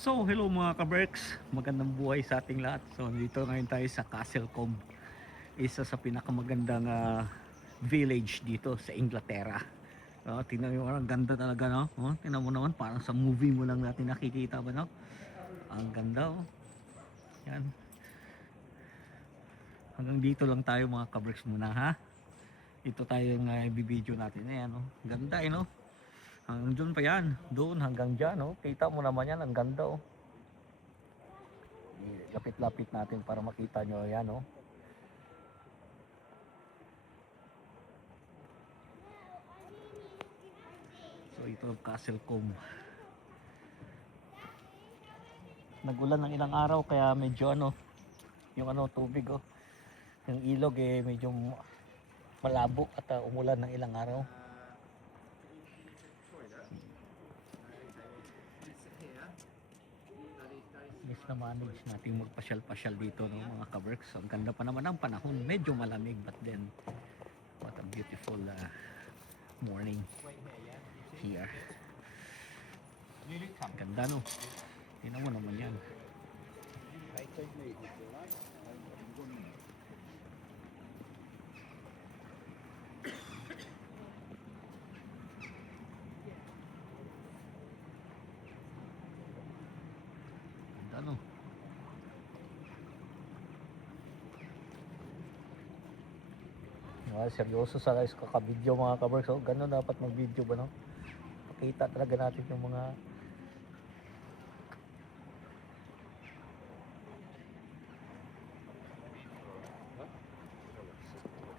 So, hello mga ka-Berks, magandang buhay sa ating lahat. So, dito ngayon tayo sa Castlecombe, isa sa pinakamagandang village dito sa Inglaterra. Tingnan mo, ang ganda talaga, no? Tingnan mo naman, parang sa movie mo lang natin nakikita ba, no? Ang ganda, oh. Yan. Hanggang dito lang tayo mga ka-Berks muna, ha? Ito tayo yung bibideo natin. Ayan, no? Ganda, no? Hanggang dun pa yan. Doon hanggang dyan, no? Kita mo naman yan, ang ganda, oh. Lapit-lapit natin para makita nyo, yan, no? So ito ang Castlecombe. Nagulan ng ilang araw kaya medyo yung tubig, oh. Yung ilog medyo malabo at umulan ng ilang araw. Miss na manage natin magpasyal-pasyal dito, no, mga ka-Berks. So, ang ganda pa naman ang panahon. Medyo malamig, but then what a beautiful morning here. Ang ganda, no? Tingnan mo naman yan. Ganda, no? Seryoso sa guys kakabidyo mga ka-Berks. So, ganun dapat mag-video ba, no? Pakita talaga natin yung mga